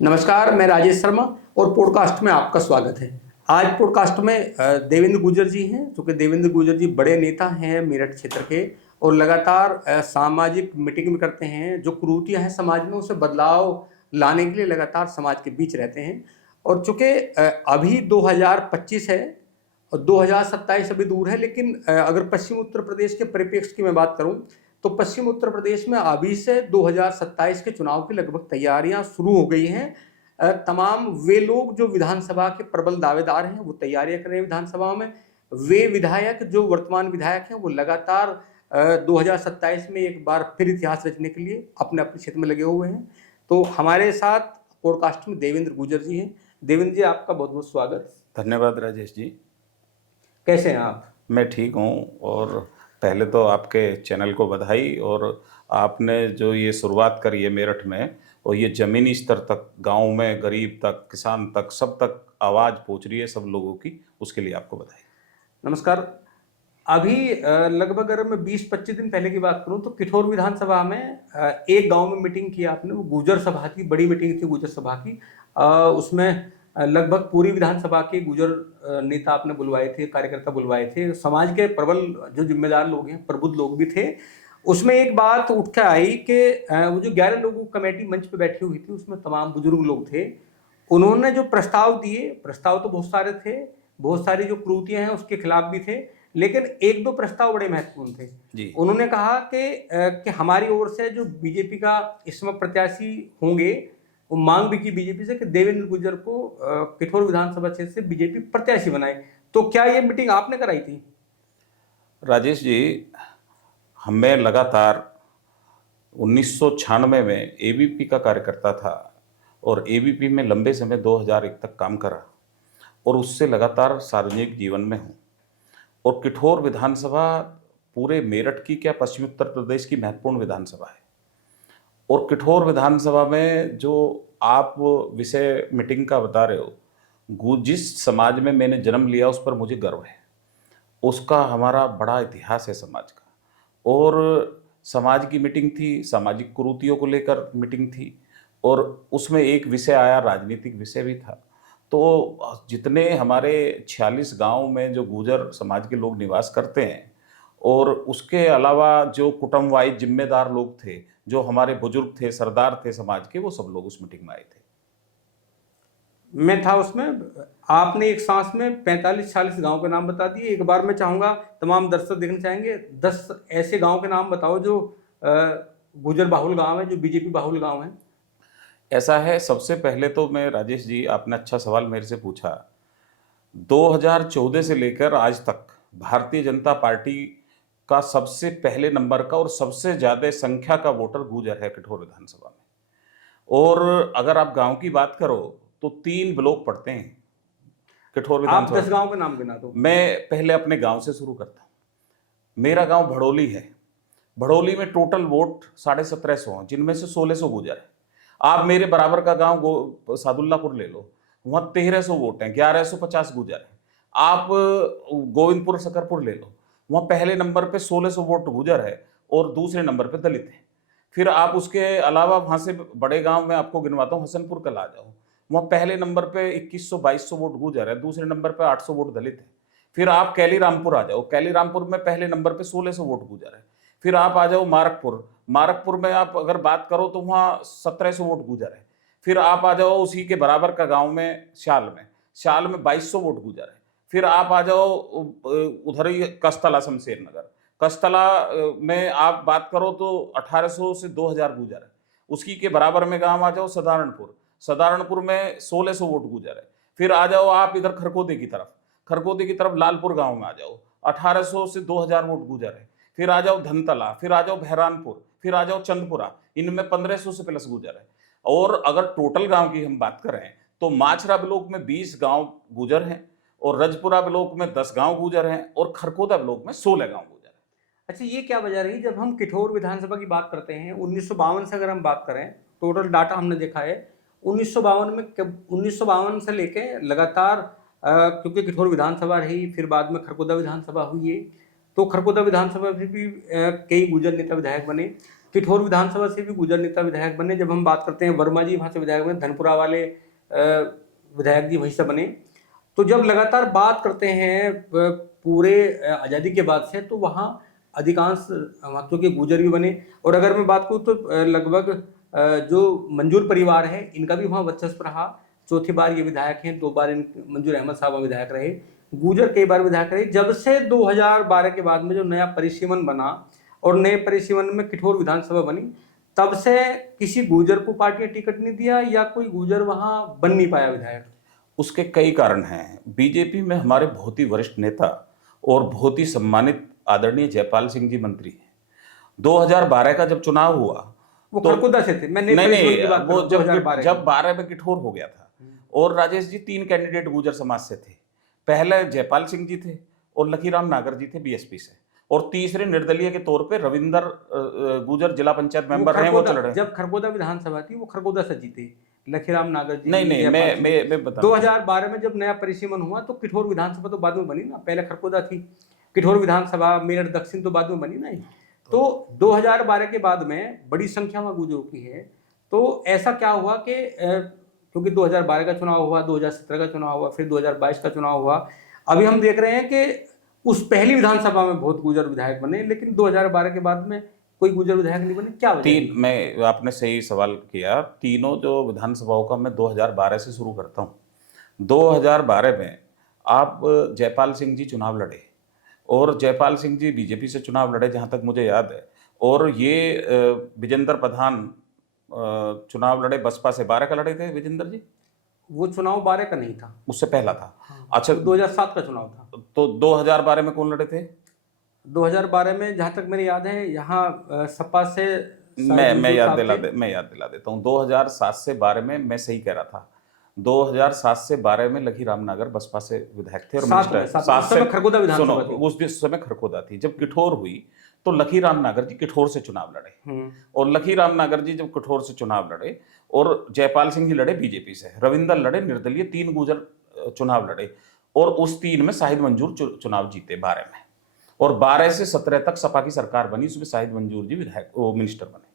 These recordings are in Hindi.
नमस्कार, मैं राजेश शर्मा और पॉडकास्ट में आपका स्वागत है। आज पॉडकास्ट में देवेंद्र गुर्जर जी हैं, क्योंकि देवेंद्र गुर्जर जी बड़े नेता हैं मेरठ क्षेत्र के और लगातार सामाजिक मीटिंग में करते हैं। जो कुरीतियां हैं समाज में, उसे बदलाव लाने के लिए लगातार समाज के बीच रहते हैं। और चूंकि अभी 2025 है और 2027 अभी दूर है, लेकिन अगर पश्चिम उत्तर प्रदेश के परिप्रेक्ष्य की मैं बात करूं तो पश्चिम उत्तर प्रदेश में अभी से 2027 के चुनाव की लगभग तैयारियां शुरू हो गई हैं। तमाम वे लोग जो विधानसभा के प्रबल दावेदार हैं वो तैयारियां कर रहे हैं विधानसभा में। वे विधायक जो वर्तमान विधायक हैं वो लगातार 2027 में एक बार फिर इतिहास रचने के लिए अपने अपने क्षेत्र में लगे हुए हैं। तो हमारे साथ पॉडकास्ट में देवेंद्र गुर्जर जी हैं। देवेंद्र जी, आपका बहुत बहुत स्वागत। धन्यवाद राजेश जी। कैसे हैं आप? मैं ठीक हूँ। और पहले तो आपके चैनल को बधाई। और आपने जो ये शुरुआत करी है मेरठ में, और ये ज़मीनी स्तर तक, गांव में गरीब तक, किसान तक, सब तक आवाज़ पहुँच रही है सब लोगों की, उसके लिए आपको बधाई। नमस्कार। अभी लगभग अगर मैं 20-25 दिन पहले की बात करूं तो किठौर विधानसभा में एक गांव में मीटिंग की आपने। वो गुर्जर सभा की बड़ी मीटिंग थी, गुर्जर सभा की। उसमें लगभग पूरी विधानसभा के गुर्जर नेता आपने बुलवाए थे, कार्यकर्ता बुलवाए थे, समाज के प्रबल जो जिम्मेदार लोग हैं, प्रबुद्ध लोग भी थे। उसमें एक बात उठ के आई कि वो जो 11 लोगों की कमेटी मंच पे बैठी हुई थी, उसमें तमाम बुजुर्ग लोग थे। उन्होंने जो प्रस्ताव दिए, प्रस्ताव तो बहुत सारे थे, बहुत सारी जो कुरीतियां हैं उसके खिलाफ भी थे, लेकिन एक दो प्रस्ताव बड़े महत्वपूर्ण थे जी। उन्होंने कहा कि हमारी ओर से जो बीजेपी का इसमें प्रत्याशी होंगे, वो मांग भी की बीजेपी से कि देवेंद्र गुर्जर को किठौर विधानसभा क्षेत्र से बीजेपी प्रत्याशी बनाए। तो क्या ये मीटिंग आपने कराई थी? राजेश जी, हमें लगातार 1996 में एबीपी का कार्यकर्ता था और एबीपी में लंबे समय 2001 तक काम करा और उससे लगातार सार्वजनिक जीवन में हूँ। और किठौर विधानसभा पूरे मेरठ की क्या, पश्चिमी उत्तर प्रदेश की महत्वपूर्ण विधानसभा है। और किठौर विधानसभा में जो आप विषय मीटिंग का बता रहे हो, जिस समाज में मैंने जन्म लिया उस पर मुझे गर्व है। उसका हमारा बड़ा इतिहास है समाज का। और समाज की मीटिंग थी, सामाजिक कुरीतियों को लेकर मीटिंग थी, और उसमें एक विषय आया, राजनीतिक विषय भी था। तो जितने हमारे 46 गांव में जो गुर्जर समाज के लोग निवास करते हैं, और उसके अलावा जो कुटुंब वाइज जिम्मेदार लोग थे, जो हमारे बुजुर्ग थे, सरदार थे समाज के, वो सब लोग उस मीटिंग में आए थे। मैं था उसमें। आपने एक सांस में 45-46 गांव के नाम बता दिए। एक बार मैं चाहूंगा, तमाम दर्शक देखना चाहेंगे, 10 ऐसे गांव के नाम बताओ जो गुर्जर बाहुल गांव है, जो बीजेपी बाहुल गांव है। ऐसा है, सबसे पहले तो मैं, राजेश जी आपने अच्छा सवाल मेरे से पूछा। 2014 से लेकर आज तक भारतीय जनता पार्टी का सबसे पहले नंबर का और सबसे ज्यादा संख्या का वोटर गुर्जर है किठौर विधानसभा में। और अगर आप गांव की बात करो तो 3 ब्लॉक पड़ते हैं किठौर आप विधानसभा 10 में। गांव के नाम गिना दो। मैं पहले अपने गांव से शुरू करता हूँ। मेरा गांव भड़ोली है। भड़ोली में टोटल वोट 1750 हैं, जिनमें से 1600 गुर्जर है। आप मेरे बराबर का गांव सादुल्लापुर ले लो, वहां 1300 वोट हैं, 1150 गुर्जर हैं। आप गोविंदपुर सकरपुर ले लो, वहां पहले नंबर पे 1600 वोट गुर्जर है और दूसरे नंबर पे दलित है। फिर आप उसके अलावा वहां से बड़े गांव में आपको गिनवाता हूँ, हसनपुर कल आ जाओ, वहां पहले नंबर पे 2100-2200 वोट गुर्जर है, दूसरे नंबर पे 800 वोट दलित है। फिर आप कैली रामपुर आ जाओ, कैली रामपुर में पहले नंबर पे 1600 वोट गुर्जर है। फिर आप आ जाओ मारकपुर, मारकपुर में आप अगर बात करो तो वहाँ 1700 वोट गुर्जर है। फिर आप आ जाओ उसी के बराबर का गांव में शाल में, शाल में 2200 वोट गुर्जर है। फिर आप आ जाओ उधर ही कस्तला शमशेर नगर, कस्तला में आप बात करो तो 1800 से 2000 गुर्जर है। उसकी के बराबर में गांव आ जाओ सदारणपुर, सदारणपुर में 1600 वोट गुर्जर है। फिर आ जाओ आप इधर खरकोदे की तरफ, खरकोदे की तरफ लालपुर गांव में आ जाओ, 1800 से 2000 वोट गुर्जर है। फिर आ जाओ धनतला, फिर आ जाओ बहरानपुर, फिर आ जाओ चंदपुरा, इनमें 1500 से प्लस गुर्जर है। और अगर टोटल गांव की हम बात करें तो माछरा ब्लॉक में 20 गांव गुर्जर हैं, और रजपुरा ब्लॉक में 10 गांव गुर्जर हैं, और खरकोदा ब्लॉक में 16 गांव गुर्जर हैं। अच्छा, ये क्या वजह रही जब हम किठौर विधानसभा की बात करते हैं 1952 से? अगर हम बात करें, टोटल डाटा हमने देखा है 1952 में, 1952 से लेके लगातार क्योंकि किठौर विधानसभा रही, फिर बाद में खरगोदा विधानसभा हुई है, तो खरगोदा विधानसभा फिर भी कई गुर्जर नेता विधायक बने। किठौर विधानसभा से भी गुजर नेता विधायक बने। जब हम बात करते हैं वर्मा जी वहाँ से विधायक बने, धनपुरा वाले विधायक जी वहीं से बने। तो जब लगातार बात करते हैं पूरे आज़ादी के बाद से, तो वहाँ अधिकांश वहाँ के गुजर भी बने। और अगर मैं बात करूँ तो लगभग जो मंजूर परिवार है इनका भी वहाँ वर्चस्व रहा। चौथी बार ये विधायक हैं, 2 बार मंजूर अहमद साहब विधायक रहे, गुजर कई बार विधायक रहे। जब से 2012 के बाद में जो नया परिसीमन बना और नए परिसीमन में किठौर विधानसभा बनी, तब से किसी गुजर को पार्टी ने टिकट नहीं दिया या कोई गुजर वहां बन नहीं पाया विधायक। उसके कई कारण हैं। बीजेपी में हमारे बहुत ही वरिष्ठ नेता और बहुत ही सम्मानित आदरणीय जयपाल सिंह जी मंत्री हैं। 2012 का जब चुनाव हुआ वो तो खरगोदा से थे। मैं नहीं, वो जब 2012 जब 12 में किठौर हो गया था और राजेश जी 3 कैंडिडेट गुजर समाज से थे। पहले जयपाल सिंह जी थे और लखीराम नागर जी थे बीएसपी से, और तीसरे निर्दलीय के तौर पे रविंदर गुजर जिला पंचायत मेंबर रहे, वो चल रहे। जब खरगोदा विधानसभा थी वो खरगोदा से जीते लखीराम नागर जी। नहीं, मैं बता 2012 में जब नया परिसीमन हुआ तो किठौर विधानसभा तो बाद में बनी ना, पहले खरगोदा थी। किठौर विधानसभा मेरठ दक्षिण तो बाद में बनी ना। तो 2012 के बाद में बड़ी संख्या में गुजरों की है। तो ऐसा क्या हुआ कि क्योंकि 2012 का चुनाव हुआ, 2017 का चुनाव हुआ, फिर 2022 का चुनाव हुआ, अभी हम देख रहे हैं कि उस पहली विधानसभा में बहुत गुजर विधायक बने, लेकिन 2012 के बाद में कोई गुजर विधायक नहीं बने। क्या वजह? मैं आपने सही सवाल किया। तीनों जो विधानसभाओं का मैं 2012 से शुरू करता हूँ। 2012 में आप जयपाल सिंह जी चुनाव लड़े और जयपाल सिंह जी बीजेपी से चुनाव लड़े जहाँ तक मुझे याद है, और ये विजेंद्र प्रधान चुनाव लड़े बसपा से। 12 का लड़े थे विजेंद्र जी? वो चुनाव 12 का नहीं था, उससे पहला था। हाँ, अच्छा, 2007 का चुनाव था। तो 2012 में कौन लड़े थे? 2012 में जहाँ तक मेरे याद है यहाँ सपा से मैं याद दिला देता हूँ। 2007 से 12 में मैं सही कह रहा था। 2007 से 12 में लखीराम नागर बसपा से विधायक थे और मिनिस्टर। सात से खरगोदा विधानसभा थी। उस समय खरगोदा थी। जब किठौर हुई तो लखीराम नागर जी किठौर से चुनाव लड़े, और लखीराम नागर जी जब किठौर से चुनाव लड़े और जयपाल सिंह जी लड़े बीजेपी से, रविंदर लड़े निर्दलीय, 3 गुजर चुनाव लड़े और उस 3 में शाहिद मंजूर चुनाव जीते 12 में, और 12 से 17 तक सपा की सरकार बनी, उसमें शाहिद मंजूर जी विधायक वो मिनिस्टर बने।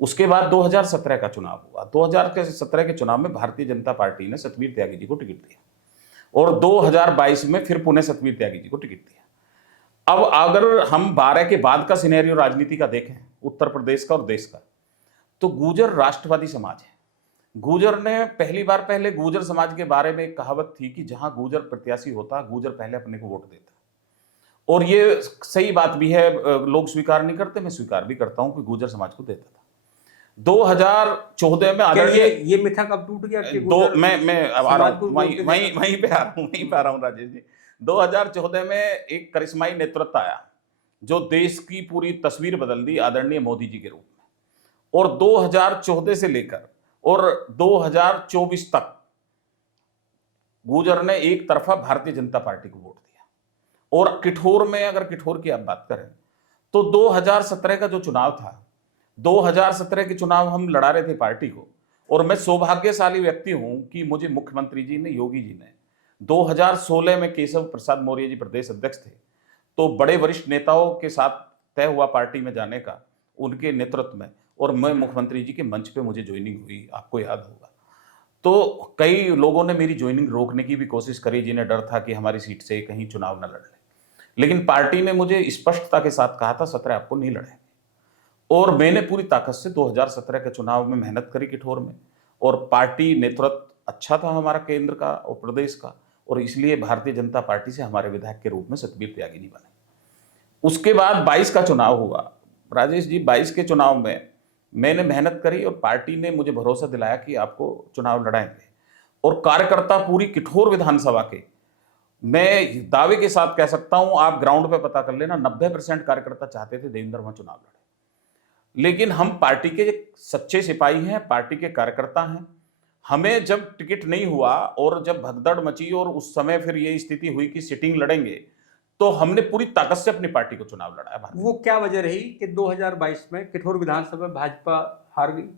उसके बाद 2017 का चुनाव हुआ। 2017 के चुनाव में भारतीय जनता पार्टी ने सतवीर त्यागी जी को टिकट दिया और 2022 में फिर पुनः सतवीर त्यागी जी को टिकट दिया। अब अगर हम 12 के बाद का सिनेरियो राजनीति का देखें, उत्तर प्रदेश का और देश का, तो गुजर राष्ट्रवादी समाज है। गुजर ने पहले गुजर समाज के बारे में एक कहावत थी कि जहां गुजर प्रत्याशी होता, गुजर पहले अपने को वोट देता, और ये सही बात भी है। लोग स्वीकार नहीं करते, मैं स्वीकार भी करता हूं कि गुजर समाज को देता था। 2014 में ये मिथक अब टूट गया कि मैं अब आ रहा हूं, वहीं पे आ रहा हूं राजेश जी। 2014 में एक करिश्माई नेतृत्व आया जो देश की पूरी तस्वीर बदल दी आदरणीय मोदी जी के रूप में, और 2014 से लेकर और 2024 तक गुजर ने एक तरफा भारतीय जनता पार्टी को वोट दिया। और किठौर में, अगर किठौर की आप बात करें तो 2017 का जो चुनाव था, 2017 के चुनाव हम लड़ा रहे थे पार्टी को, और मैं सौभाग्यशाली व्यक्ति हूं कि मुझे मुख्यमंत्री जी ने, योगी जी ने 2016 में केशव प्रसाद मौर्य जी प्रदेश अध्यक्ष थे, तो बड़े वरिष्ठ नेताओं के साथ तय हुआ पार्टी में जाने का उनके नेतृत्व में, और मैं मुख्यमंत्री जी के मंच पे मुझे ज्वाइनिंग हुई, आपको याद होगा। तो कई लोगों ने मेरी ज्वाइनिंग रोकने की भी कोशिश करी, जिन्हें डर था कि हमारी सीट से कहीं चुनाव न लड़ ले, लेकिन पार्टी ने मुझे स्पष्टता के साथ कहा था 17 आपको नहीं लड़ेंगे, और मैंने पूरी ताकत से 2017 के चुनाव में मेहनत करी किठौर में, और पार्टी नेतृत्व अच्छा था हमारा केंद्र का और प्रदेश का, और इसलिए भारतीय जनता पार्टी से हमारे विधायक के रूप में सतबीर त्यागी जी बने। उसके बाद 22 का चुनाव हुआ राजेश जी। 22 के चुनाव में मैंने मेहनत करी और पार्टी ने मुझे भरोसा दिलाया कि आपको चुनाव लड़ाएंगे, और कार्यकर्ता पूरी किठौर विधानसभा के, मैं दावे के साथ कह सकता हूं, आप ग्राउंड पे पता कर लेना, 90% कार्यकर्ता चाहते थे देवेंद्र वहां चुनाव लड़े। लेकिन हम पार्टी के सच्चे सिपाही हैं, पार्टी के कार्यकर्ता हैं। हमें जब टिकट नहीं हुआ और जब भगदड़ मची और उस समय फिर ये स्थिति हुई कि सिटिंग लड़ेंगे, तो हमने पूरी ताकत से अपनी पार्टी को चुनाव लड़ाया। वो क्या वजह रही कि 2022 में किठौर विधानसभा भाजपा हार गई?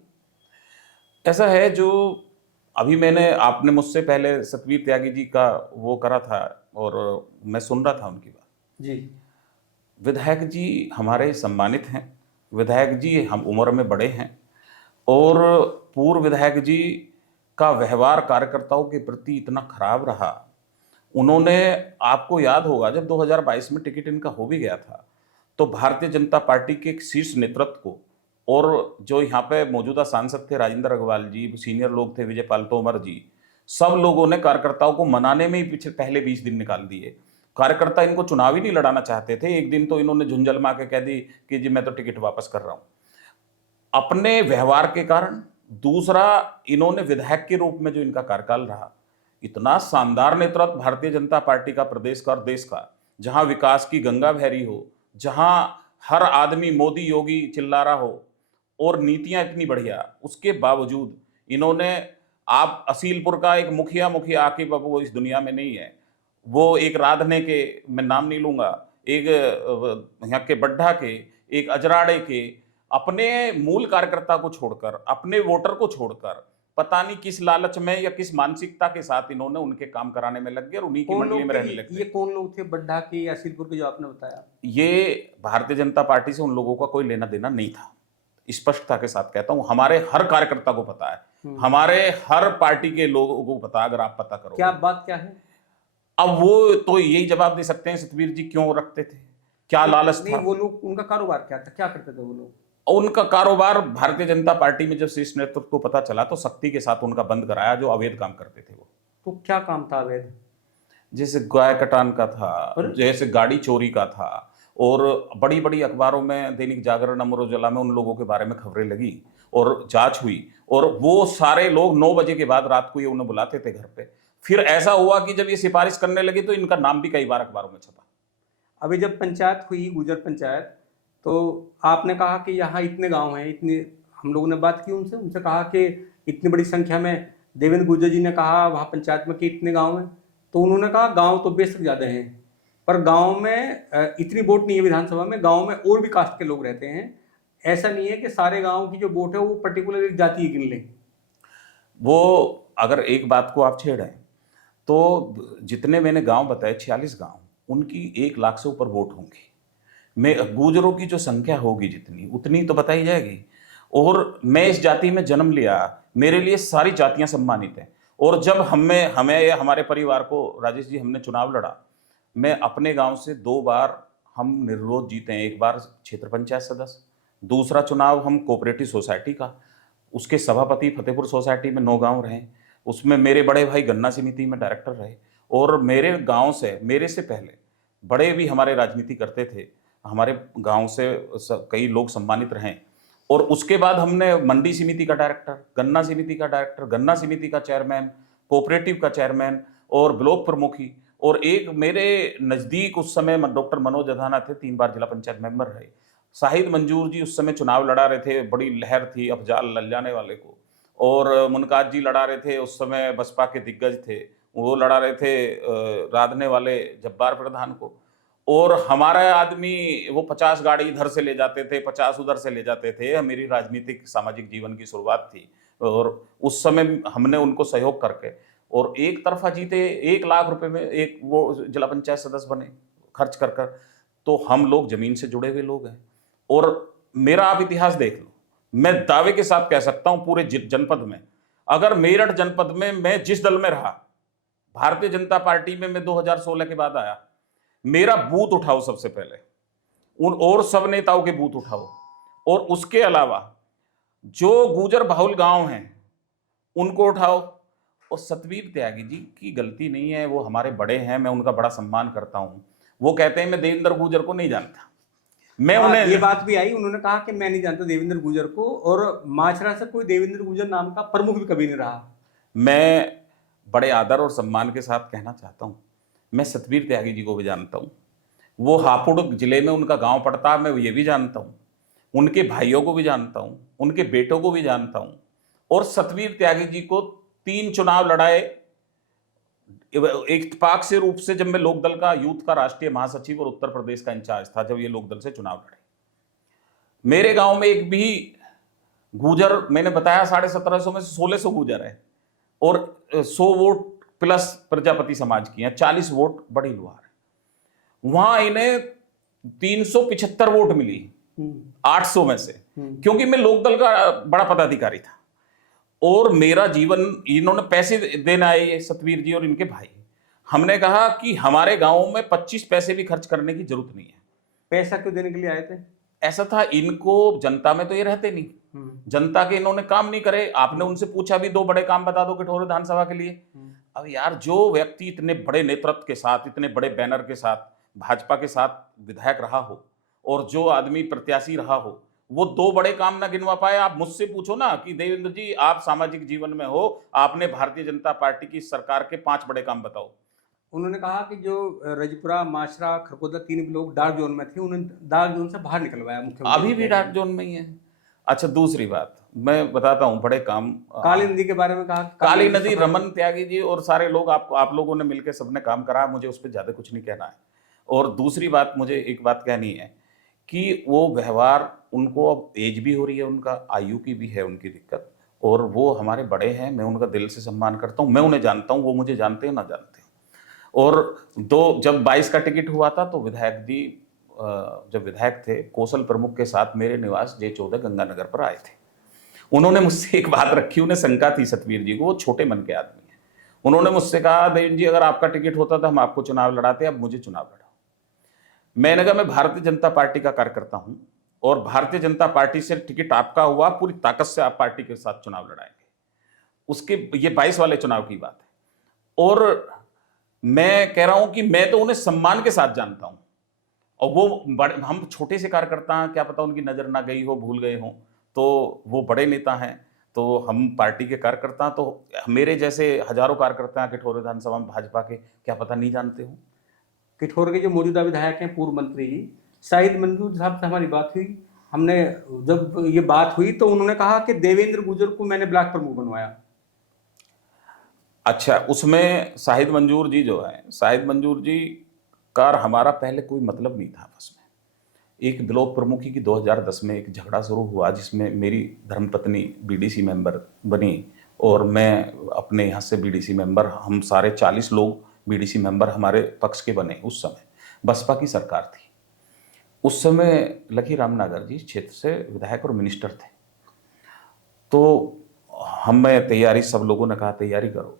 ऐसा है, जो अभी आपने मुझसे पहले सतवीर त्यागी जी का वो करा था और मैं सुन रहा था उनकी बात जी। विधायक जी हमारे सम्मानित हैं, विधायक जी हम उम्र में बड़े हैं और पूर्व विधायक जी का व्यवहार कार्यकर्ताओं के प्रति इतना खराब रहा। उन्होंने, आपको याद होगा जब 2022 में टिकट इनका हो भी गया था तो भारतीय जनता पार्टी के एक शीर्ष नेतृत्व को और जो यहाँ पे मौजूदा सांसद थे राजेंद्र अग्रवाल जी, सीनियर लोग थे विजयपाल तोमर जी, सब लोगों ने कार्यकर्ताओं को मनाने में ही पीछे पहले 20 दिन निकाल दिए। कार्यकर्ता इनको चुनाव ही नहीं लड़ाना चाहते थे। एक दिन तो इन्होंने झुंझल मार के कह दी कि जी मैं तो टिकट वापस कर रहा हूं अपने व्यवहार के कारण। दूसरा, इन्होंने विधायक के रूप में जो इनका कार्यकाल रहा, इतना शानदार नेतृत्व भारतीय जनता पार्टी का, प्रदेश का और देश का, जहां विकास की गंगा बहरी हो, जहां हर आदमी मोदी योगी चिल्ला रहा हो और नीतियां इतनी बढ़िया, उसके बावजूद इन्होंने, आप असीलपुर का एक मुखिया आकिब अब वो इस दुनिया में नहीं है, वो एक राधने के, मैं नाम नहीं लूंगा, एक यहाँ के बड्ढा के, एक अजराड़े के, अपने मूल कार्यकर्ता को छोड़कर, अपने वोटर को छोड़कर, पता नहीं किस लालच में या किस मानसिकता के साथ इन्होंने उनके काम कराने में लग गए और उन्हीं की मंडली में रहने लग ये गए। कौन लोग थे बड्ढा के या सिरपुर के जो आपने बताया? ये भारतीय जनता पार्टी से उन लोगों का कोई लेना देना नहीं था, स्पष्टता के साथ कहता हूं। हमारे हर कार्यकर्ता को पता है, हमारे हर पार्टी के लोगों को पता है, अगर आप पता करो। क्या बात क्या है? अब वो तो यही जवाब दे सकते हैं सतवीर जी, क्यों रखते थे, क्या लालच नहीं, था। वो लोग, उनका कारोबार क्या था, क्या करते थे वो लोग? उनका कारोबार, भारतीय जनता पार्टी में जब शीर्ष नेतृत्व को पता चला तो सख्ती के साथ उनका बंद कराया, जो अवैध काम करते थे वो। तो क्या काम था अवैध? जैसे गाय कटान का था, अरे? जैसे गाड़ी चोरी का था, और बड़ी बड़ी अखबारों में, दैनिक जागरण, अमर उजाला में उन लोगों के बारे में खबरें लगी और जांच हुई, और वो सारे लोग 9 बजे के बाद रात को ये उन्हें बुलाते थे घर पे। फिर ऐसा हुआ कि जब ये सिफारिश करने लगे तो इनका नाम भी कई बार अखबारों में छपा। अभी जब पंचायत हुई, गुजर पंचायत, तो आपने कहा कि यहाँ इतने गांव हैं, इतने, हम लोगों ने बात की उनसे कहा कि इतनी बड़ी संख्या में, देवेंद्र गुर्जर जी ने कहा वहाँ पंचायत में कि इतने गांव हैं, तो उन्होंने कहा गांव तो बेशक ज़्यादा हैं, पर गांव में इतनी वोट नहीं है विधानसभा में, गांव में और भी कास्ट के लोग रहते हैं। ऐसा नहीं है कि सारे गांव की जो वोट है वो पर्टिकुलर एक जाति ही गिन लें। वो अगर एक बात को आप छेड़ें तो जितने मैंने गांव बताए, 46 गांव, उनकी 1 लाख से ऊपर वोट होंगी। मैं गुर्जरों की जो संख्या होगी जितनी, उतनी तो बताई जाएगी। और मैं इस जाति में जन्म लिया, मेरे लिए सारी जातियां सम्मानित हैं। और जब हमें या हमारे परिवार को, राजेश जी, हमने चुनाव लड़ा, मैं अपने गांव से 2 बार हम निर्विरोध जीते हैं। एक बार क्षेत्र पंचायत सदस्य, दूसरा चुनाव हम कोऑपरेटिव सोसाइटी का, उसके सभापति फतेहपुर सोसाइटी में 9 गांव रहे, उसमें मेरे बड़े भाई गन्ना समिति में डायरेक्टर रहे। और मेरे गांव से, मेरे से पहले बड़े भी हमारे राजनीति करते थे, हमारे गांव से कई लोग सम्मानित रहे। और उसके बाद हमने मंडी समिति का डायरेक्टर, गन्ना समिति का डायरेक्टर, गन्ना समिति का चेयरमैन, कोऑपरेटिव का चेयरमैन और ब्लॉक प्रमुखी, और एक मेरे नज़दीक उस समय डॉक्टर मनोज अधाना थे, 3 बार जिला पंचायत मेंबर रहे। शाहिद मंजूर जी उस समय चुनाव लड़ा रहे थे, बड़ी लहर थी अफजाल लल्लाने वाले को, और मुनकाज जी लड़ा रहे थे, उस समय बसपा के दिग्गज थे, वो लड़ा रहे थे राधने वाले जब्बार प्रधान को। और हमारा आदमी वो 50 गाड़ी इधर से ले जाते थे, 50 उधर से ले जाते थे। मेरी राजनीतिक सामाजिक जीवन की शुरुआत थी और उस समय हमने उनको सहयोग करके और एक तरफा जीते, 1 लाख रुपए में एक वो जिला पंचायत सदस्य बने खर्च कर कर। तो हम लोग जमीन से जुड़े हुए लोग हैं। और मेरा आप इतिहास देख लो, मैं दावे के साथ कह सकता हूं पूरे जनपद में, अगर मेरठ जनपद में मैं जिस दल में रहा, भारतीय जनता पार्टी में मैं 2016 के बाद आया, मेरा बूथ उठाओ सबसे पहले, उन और सब नेताओं के बूथ उठाओ, और उसके अलावा जो गुजर बहुल गांव हैं उनको उठाओ। और सतवीर त्यागी जी की गलती नहीं है, वो हमारे बड़े हैं, मैं उनका बड़ा सम्मान करता हूं। वो कहते हैं मैं देवेंद्र गुर्जर को नहीं जानता, मैं उन्हें, ये बात भी आई, उन्होंने कहा कि मैं नहीं जानता देवेंद्र गुर्जर को, और माचरा से कोई देवेंद्र गुर्जर नाम का प्रमुख भी कभी नहीं रहा। मैं बड़े आदर और सम्मान के साथ कहना चाहता हूं, मैं सतवीर त्यागी जी को भी जानता हूं। वो हापुड़ जिले में उनका गांव पड़ता है, मैं ये भी जानता हूं। उनके भाइयों को भी जानता हूं, उनके बेटों को भी जानता हूं। और सतवीर त्यागी जी को 3 चुनाव लड़ाए इत्तेफाक से रूप से, जब मैं लोकदल का यूथ का राष्ट्रीय महासचिव और उत्तर प्रदेश का इंचार्ज था, जब ये लोकदल से चुनाव लड़े। मेरे गांव में एक भी गुर्जर, मैंने बताया 1750 में से 1600 गुर्जर है, और 100 वोट प्लस प्रजापति समाज की हैं, 40 वोट बड़ी लुहार है। वहां इन्हें 375 वोट मिली 800 में से, हम्म। क्योंकि मैं लोकदल का बड़ा पदाधिकारी था और मेरा जीवन, इन्होंने पैसे देना आए ये सतवीर जी और इनके भाई। हमने कहा कि हमारे गांव में 25 पैसे भी खर्च करने की जरूरत नहीं है। पैसा क्यों देने के लिए आए थे? ऐसा था, इनको जनता में तो ये रहते नहीं, जनता के इन्होंने काम नहीं करे। आपने उनसे पूछा भी 2 बड़े काम बता दो कठोर विधानसभा के लिए। अब यार, जो व्यक्ति इतने बड़े नेतृत्व के साथ, इतने बड़े बैनर के साथ भाजपा के साथ विधायक रहा हो और जो आदमी प्रत्याशी रहा हो, वो 2 बड़े काम ना गिनवा पाए। आप मुझसे पूछो ना कि देवेंद्र जी, आप सामाजिक जीवन में हो, आपने भारतीय जनता पार्टी की सरकार के 5 बड़े काम बताओ। उन्होंने कहा कि जो रजपुरा, माशरा, खरगोदा 3 लोग डार्क जोन में थे, उन्हें डार्क जोन से बाहर निकलवाया मुख्यमंत्री। अभी भी डार्क जोन में ही है। अच्छा, दूसरी बात मैं बताता हूँ, बड़े काम। काली नदी के बारे में कहा, काली नदी, रमन त्यागी जी और सारे लोग, आप लोगों ने मिलकर सबने काम करा, मुझे उस पर ज्यादा कुछ नहीं कहना है। और दूसरी बात, मुझे एक बात कहनी है कि वो व्यवहार, उनको अब एज भी हो रही है, उनका आयु की भी है उनकी दिक्कत, और वो हमारे बड़े हैं, मैं उनका दिल से सम्मान करता हूँ, मैं उन्हें जानता हूँ, वो मुझे जानते हैं ना जानते हैं। और जब 22 का टिकट हुआ था तो विधायक जी, जब विधायक थे, कौशल प्रमुख के साथ मेरे निवास J14 गंगानगर पर आए थे। उन्होंने मुझसे एक बात रखी, उन्हें शंका थी सतवीर जी को, वो छोटे मन के आदमी हैं। उन्होंने मुझसे कहा, देवेंद्र जी, अगर आपका टिकट होता तो हम आपको चुनाव लड़ाते, अब मुझे चुनाव लड़ाओ। मैंने कहा, मैं भारतीय जनता पार्टी का कार्यकर्ता हूं और भारतीय जनता पार्टी से टिकट आपका हुआ, पूरी ताकत से आप पार्टी के साथ चुनाव लड़ाएंगे। उसके, ये 22 वाले चुनाव की बात है। और मैं कह रहा हूं कि मैं तो उन्हें सम्मान के साथ जानता हूं, और वो बड़े, हम छोटे से कार्यकर्ता हैं, क्या पता उनकी नजर ना गई हो, भूल गए हों, तो वो बड़े नेता हैं, तो हम पार्टी के कार्यकर्ता, तो मेरे जैसे हजारों कार्यकर्ता हैं कठोर विधानसभा में भाजपा के, क्या पता नहीं जानते हो। कठोर के जो मौजूदा विधायक हैं, पूर्व मंत्री जी शाहिद मंजूर साहब से हमारी बात हुई। हमने, जब ये बात हुई तो उन्होंने कहा कि देवेंद्र गुजर को मैंने ब्लॉक प्रमुख बनवाया। अच्छा, उसमें शाहिद मंजूर जी जो है, शाहिद मंजूर जी का हमारा पहले कोई मतलब नहीं था आपस में। एक ब्लॉक प्रमुखी की 2010 में एक झगड़ा शुरू हुआ, जिसमें मेरी धर्मपत्नी BDC मेंबर बनी और मैं अपने यहाँ से BDC मेंबर, हम सारे 40 लोग BDC मेंबर हमारे पक्ष के बने। उस समय बसपा की सरकार थी। उस समय लखी रामनगर जी क्षेत्र से विधायक और मिनिस्टर थे। तो हमें तैयारी, सब लोगों ने कहा तैयारी करो।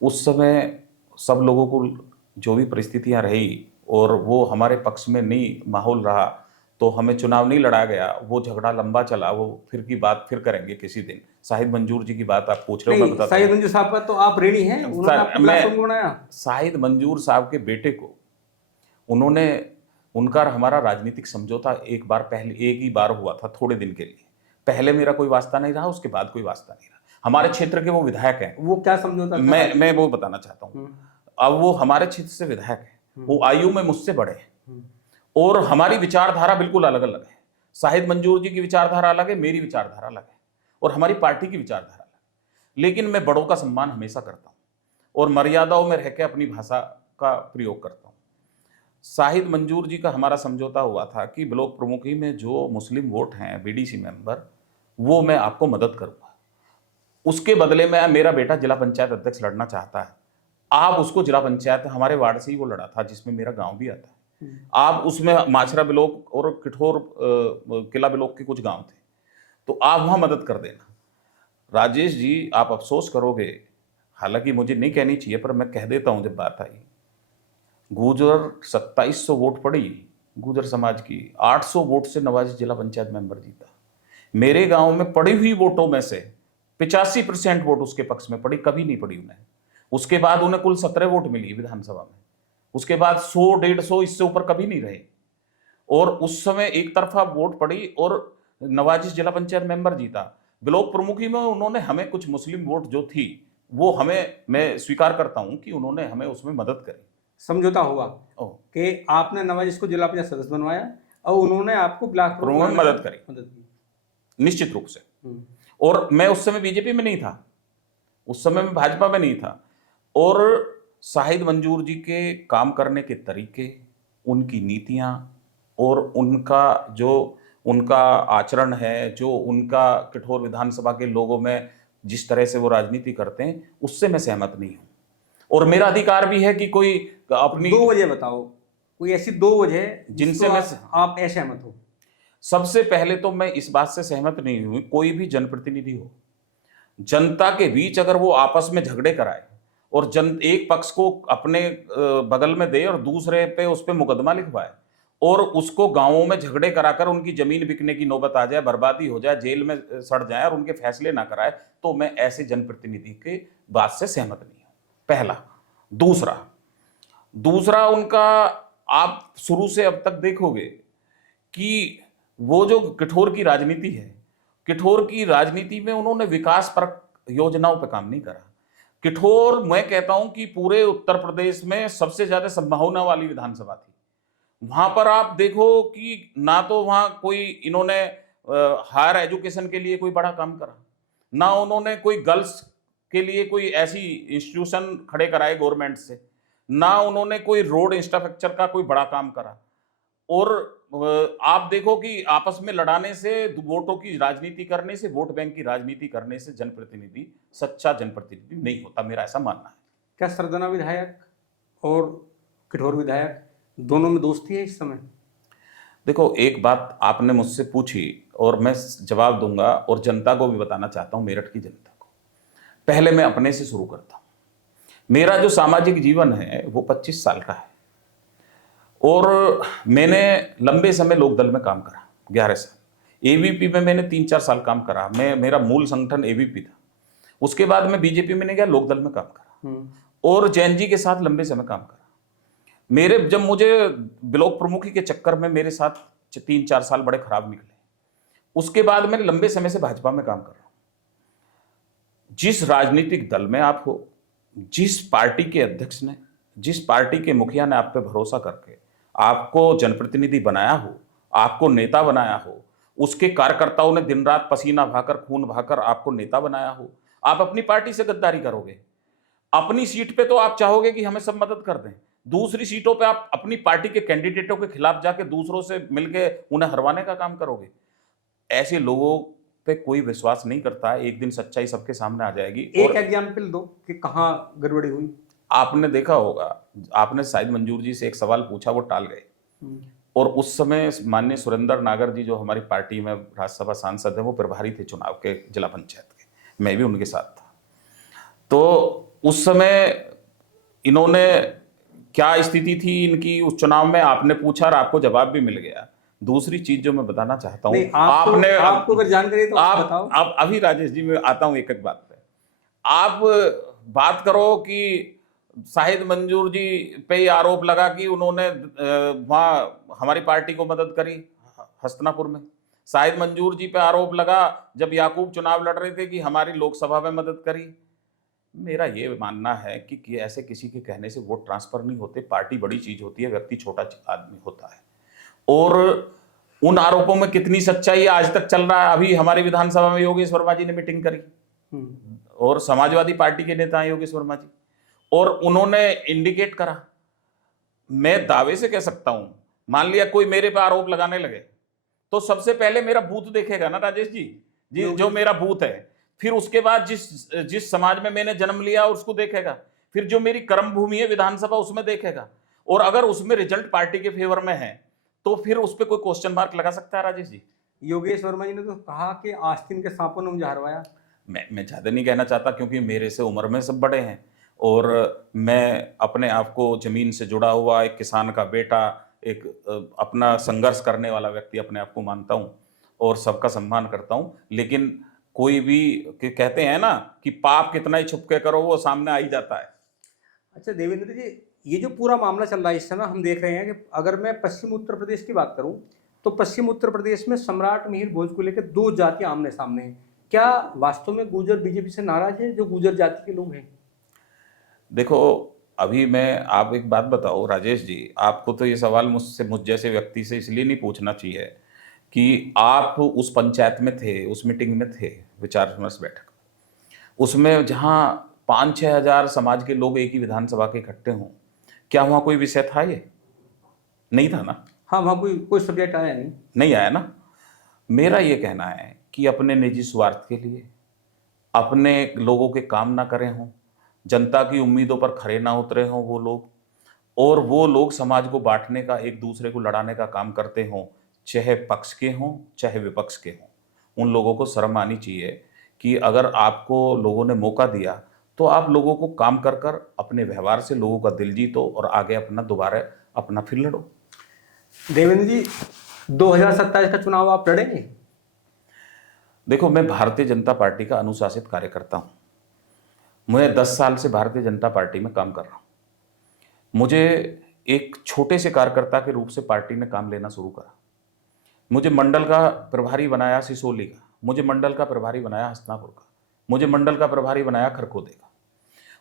उस समय सब लोगों को जो भी परिस्थितियां रही और वो हमारे पक्ष में नहीं माहौल रहा, तो हमें चुनाव नहीं लड़ा गया। वो झगड़ा लंबा चला, वो फिर की बात फिर करेंगे किसी दिन। शाहिद मंजूर जी की बात आप पूछ रहे हो, मैं बताता हूं। शाहिद मंजूर साहब का तो आप ऋणी हैं, उन्होंने आपको ब्लॉक प्रमुख बनाया। शाहिद मंजूर साहब के बेटे को उन्होंने, उनका हमारा राजनीतिक समझौता एक बार पहले, एक ही बार हुआ था थोड़े दिन के लिए। पहले मेरा कोई वास्ता नहीं रहा, उसके बाद कोई वास्ता नहीं रहा। हमारे क्षेत्र के वो विधायक हैं। वो क्या समझौता था? मैं वो बताना चाहता हूँ। अब वो हमारे क्षेत्र से विधायक है, वो आयु में मुझसे बड़े हैं और हमारी विचारधारा बिल्कुल अलग अलग है। शाहिद मंजूर जी की विचारधारा अलग है, मेरी विचारधारा अलग है और हमारी पार्टी की विचारधारा अलग है। लेकिन मैं बड़ों का सम्मान हमेशा करता हूँ और मर्यादाओं में रहकर अपनी भाषा का प्रयोग करता हूँ। शाहिद मंजूर जी का हमारा समझौता हुआ था कि ब्लॉक प्रमुखी में जो मुस्लिम वोट हैं, BDC मेंबर, वो मैं आपको मदद करूंगा। उसके बदले में मेरा बेटा जिला पंचायत अध्यक्ष लड़ना चाहता है, आप उसको जिला पंचायत, हमारे वार्ड से ही वो लड़ा था, जिसमें मेरा गांव भी आता है। आप उसमें माछरा ब्लॉक और कठोर किला ब्लॉक के कुछ गांव थे, तो आप वहां मदद कर देना। राजेश जी, आप अफसोस करोगे, हालांकि मुझे नहीं कहनी चाहिए पर मैं कह देता हूं, जब बात आई, गुजर 2700 वोट पड़ी गुजर समाज की, 800 वोट से नवाजी जिला पंचायत मेंबर जीता। मेरे गांव में पड़ी हुई वोटों में से 85% वोट उसके पक्ष में पड़ी, कभी नहीं पड़ी उन्हें। उसके बाद उन्हें कुल 17 वोट मिली विधानसभा में। उसके बाद 100, 150, इससे ऊपर कभी नहीं रहे। और उस समय एक तरफा वोट पड़ी और नवाजिश जिला पंचायत मेंबर जीता। ब्लॉक प्रमुखी में उन्होंने हमें कुछ मुस्लिम वोट जो थी वो हमें, मैं स्वीकार करता हूं कि उन्होंने हमें उसमें मदद करी। समझौता हुआ कि आपने नवाजिश को जिला पंचायत सदस्य बनवाया और उन्होंने आपको ब्लॉक प्रमुख में मदद करी, निश्चित रूप से। और मैं उस समय बीजेपी में नहीं था, उस समय मैं भाजपा में नहीं था। और शाहिद मंजूर जी के काम करने के तरीके, उनकी नीतियां और उनका आचरण है, जो उनका कठोर विधानसभा के लोगों में जिस तरह से वो राजनीति करते हैं, उससे मैं सहमत नहीं हूं। और मेरा अधिकार भी है कि कोई अपनी 2 वजह बताओ, कोई ऐसी 2 वजह जिनसे मैं आप असहमत हो। सबसे पहले तो मैं इस बात से सहमत नहीं हूं, कोई भी जनप्रतिनिधि हो, जनता के बीच अगर वो आपस में झगड़े कराए और एक पक्ष को अपने बगल में दे और दूसरे पे उस पे मुकदमा लिखवाए और उसको गांवों में झगड़े कराकर उनकी जमीन बिकने की नौबत आ जाए, बर्बादी हो जाए, जेल में सड़ जाए और उनके फैसले ना कराए, तो मैं ऐसे जनप्रतिनिधि के बात से सहमत नहीं हूं, पहला। दूसरा दूसरा उनका, आप शुरू से अब तक देखोगे कि वो जो कठोर की राजनीति है, कठोर की राजनीति में उन्होंने विकास परक योजनाओं पर काम नहीं करा। कठोर, मैं कहता हूं कि पूरे उत्तर प्रदेश में सबसे ज्यादा संभावना वाली विधानसभा थी। वहां पर आप देखो कि ना तो वहां कोई इन्होंने हायर एजुकेशन के लिए कोई बड़ा काम करा, ना उन्होंने कोई गर्ल्स के लिए कोई ऐसी इंस्टीट्यूशन खड़े कराए गवर्नमेंट से, ना उन्होंने कोई रोड इंफ्रास्ट्रक्चर का कोई बड़ा काम करा। और आप देखो कि आपस में लड़ाने से, वोटों की राजनीति करने से, वोट बैंक की राजनीति करने से जनप्रतिनिधि सच्चा जनप्रतिनिधि नहीं होता, मेरा ऐसा मानना है। क्या सरगना विधायक और कठोर विधायक दोनों में दोस्ती है इस समय? देखो, एक बात आपने मुझसे पूछी और मैं जवाब दूंगा और जनता को भी बताना चाहता हूं, मेरठ की जनता को। पहले मैं अपने से शुरू करता हूं। मेरा जो सामाजिक जीवन है वो 25 साल का है और मैंने लंबे समय लोकदल में काम करा, 11 साल। एबीपी में मैंने 3-4 साल काम करा, मेरा मूल संगठन एबीपी था। उसके बाद मैं बीजेपी में नहीं गया, लोकदल में काम करा और जैन जी के साथ लंबे समय काम करा। जब मुझे ब्लॉक प्रमुखी के चक्कर में मेरे साथ 3-4 साल बड़े खराब निकले, उसके बाद मैं लंबे समय से भाजपा में काम कर रहा हूं। जिस राजनीतिक दल में आप हो, जिस पार्टी के अध्यक्ष ने, जिस पार्टी के मुखिया ने आप पे भरोसा करके आपको जनप्रतिनिधि बनाया हो, आपको नेता बनाया हो, उसके कार्यकर्ताओं ने दिन रात पसीना बहाकर, खून बहाकर आपको नेता बनाया हो, आप अपनी पार्टी से गद्दारी करोगे। अपनी सीट पे तो आप चाहोगे कि हमें सब मदद कर दें, दूसरी सीटों पे आप अपनी पार्टी के कैंडिडेटों के खिलाफ जाके दूसरों से मिलके उन्हें हरवाने का काम करोगे। ऐसे लोगों पे कोई विश्वास नहीं करता है, एक दिन सच्चाई सबके सामने आ जाएगी। एक एग्जाम्पल दो कि कहां गड़बड़ी हुई। आपने देखा होगा, आपने शाहिद मंजूर जी से एक सवाल पूछा, वो टाल गए और उस समय माननीय सुरेंद्र नागर जी जो हमारी पार्टी में राज्यसभा सांसद है, वो प्रभारी थे चुनाव के, जिला पंचायत के, मैं भी उनके साथ था। तो उस समय इन्होंने, क्या स्थिति थी इनकी उस चुनाव में, आपने पूछा और आपको जवाब भी मिल गया। दूसरी चीज जो मैं बताना चाहता हूं, आपको अगर जानकारी तो आप बताओ। आप अभी राजेश जी, मैं आता हूं एक एक बात पे। आप बात करो कि शाहिद मंजूर जी पे ही आरोप लगा कि उन्होंने वहां हमारी पार्टी को मदद करी हस्तनापुर में। शाहिद मंजूर जी पे आरोप लगा जब याकूब चुनाव लड़ रहे थे कि हमारी लोकसभा में मदद करी। मेरा ये मानना है कि ऐसे किसी के कहने से वोट ट्रांसफर नहीं होते। पार्टी बड़ी चीज होती है, व्यक्ति छोटा आदमी होता है। और उन आरोपों में कितनी सच्चाई आज तक चल रहा है। अभी हमारी विधानसभा में योगेश वर्मा जी ने मीटिंग करी और समाजवादी पार्टी के नेता हैं योगेश वर्मा जी, और उन्होंने इंडिकेट करा। मैं दावे से कह सकता हूं, मान लिया कोई मेरे पे आरोप लगाने लगे तो सबसे पहले मेरा बूथ देखेगा ना राजेश जी, जो मेरा बूथ है, फिर उसके बाद जिस समाज में मैंने जन्म लिया उसको देखेगा, फिर जो मेरी कर्म भूमि है विधानसभा उसमें देखेगा, और अगर उसमें रिजल्ट पार्टी के फेवर में है तो फिर उस पर कोई क्वेश्चन मार्क लगा सकता है राजेश जी। योगेश वर्मा जी ने तो कहा कि आस्तीन के सांपों ने मुझे हरवाया। मैं ज्यादा नहीं कहना चाहता क्योंकि मेरे से उम्र में सब बड़े हैं और मैं अपने आप को जमीन से जुड़ा हुआ एक किसान का बेटा, एक अपना संघर्ष करने वाला व्यक्ति अपने आप को मानता हूं और सबका सम्मान करता हूं। लेकिन कोई भी कहते हैं ना कि पाप कितना ही छुप के करो वो सामने आ ही जाता है। अच्छा देवेंद्र जी, ये जो पूरा मामला चल रहा है इस समय, हम देख रहे हैं कि अगर मैं पश्चिम उत्तर प्रदेश की बात करूं तो पश्चिम उत्तर प्रदेश में सम्राट मिहिर भोज को लेकर दो जाति आमने सामने हैं। क्या वास्तव में गुर्जर बीजेपी से नाराज है, जो गुर्जर जाति के लोग हैं? देखो, अभी आप एक बात बताओ राजेश जी, आपको तो ये सवाल मुझ जैसे व्यक्ति से इसलिए नहीं पूछना चाहिए कि आप उस पंचायत में थे, उस मीटिंग में थे, विचार विमर्श बैठक, उसमें जहां 5-6 हजार समाज के लोग एक ही विधानसभा के इकट्ठे हों, क्या वहां कोई विषय था? ये नहीं था ना। हाँ, वहाँ कोई सब्जेक्ट आया नहीं आया ना। मेरा ये कहना है कि अपने निजी स्वार्थ के लिए अपने लोगों के काम ना करे हों, जनता की उम्मीदों पर खरे ना उतरे हों वो लोग, और वो लोग समाज को बांटने का, एक दूसरे को लड़ाने का काम करते हों, चाहे पक्ष के हों चाहे विपक्ष के हों, उन लोगों को शर्म आनी चाहिए कि अगर आपको लोगों ने मौका दिया तो आप लोगों को काम कर कर अपने व्यवहार से लोगों का दिल जीतो और आगे अपना दोबारा अपना फिर लड़ो। देवेंद्र जी, 2027 का चुनाव आप लड़ेंगे? देखो, मैं भारतीय जनता पार्टी का अनुशासित कार्यकर्ता हूं। मैं 10 साल से भारतीय जनता पार्टी में काम कर रहा हूं। मुझे एक छोटे से कार्यकर्ता के रूप से पार्टी ने काम लेना शुरू करा। मुझे मंडल का प्रभारी बनाया सिसोली का, मुझे मंडल का प्रभारी बनाया हस्तिनापुर का, मुझे मंडल का प्रभारी बनाया खरखोदे का।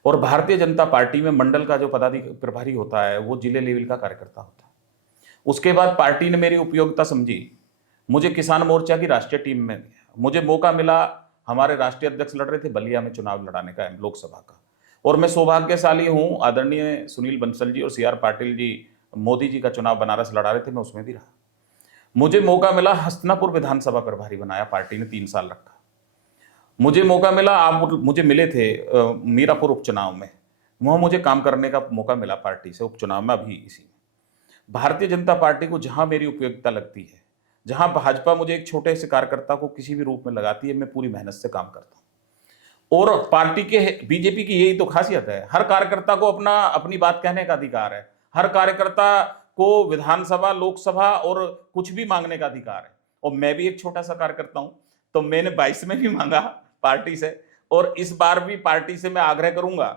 और भारतीय जनता पार्टी में मंडल का जो प्रभारी होता है वो जिले लेवल का कार्यकर्ता होता है। उसके बाद पार्टी ने मेरी उपयोगिता समझी, मुझे किसान मोर्चा की राष्ट्रीय टीम में दिया। मुझे मौका मिला, हमारे राष्ट्रीय अध्यक्ष लड़ रहे थे बलिया में चुनाव लड़ाने का, लोकसभा का, और मैं सौभाग्यशाली हूं, आदरणीय सुनील बंसल जी और CR पाटिल जी मोदी जी का चुनाव बनारस लड़ा रहे थे, मैं उसमें भी रहा। मुझे मौका मिला, हस्तिनापुर विधानसभा प्रभारी बनाया, पार्टी ने 3 साल रखा। मुझे मौका मिला, आप मुझे मिले थे मीरापुर उपचुनाव में, वहां मुझे काम करने का मौका मिला पार्टी से उपचुनाव में। अभी इसी में भारतीय जनता पार्टी को जहां मेरी उपयोगिता लगती है, जहां भाजपा मुझे एक छोटे से कार्यकर्ता को किसी भी रूप में लगाती है, मैं पूरी मेहनत से काम करता हूं। और पार्टी के बीजेपी की यही तो खासियत है, हर कार्यकर्ता को अपनी बात कहने का अधिकार है, हर कार्यकर्ता को विधानसभा लोकसभा और कुछ भी मांगने का अधिकार है। और मैं भी एक छोटा सा कार्यकर्ता हूं, तो मैंने 22 में भी मांगा पार्टी से, और इस बार भी पार्टी से मैं आग्रह करूंगा।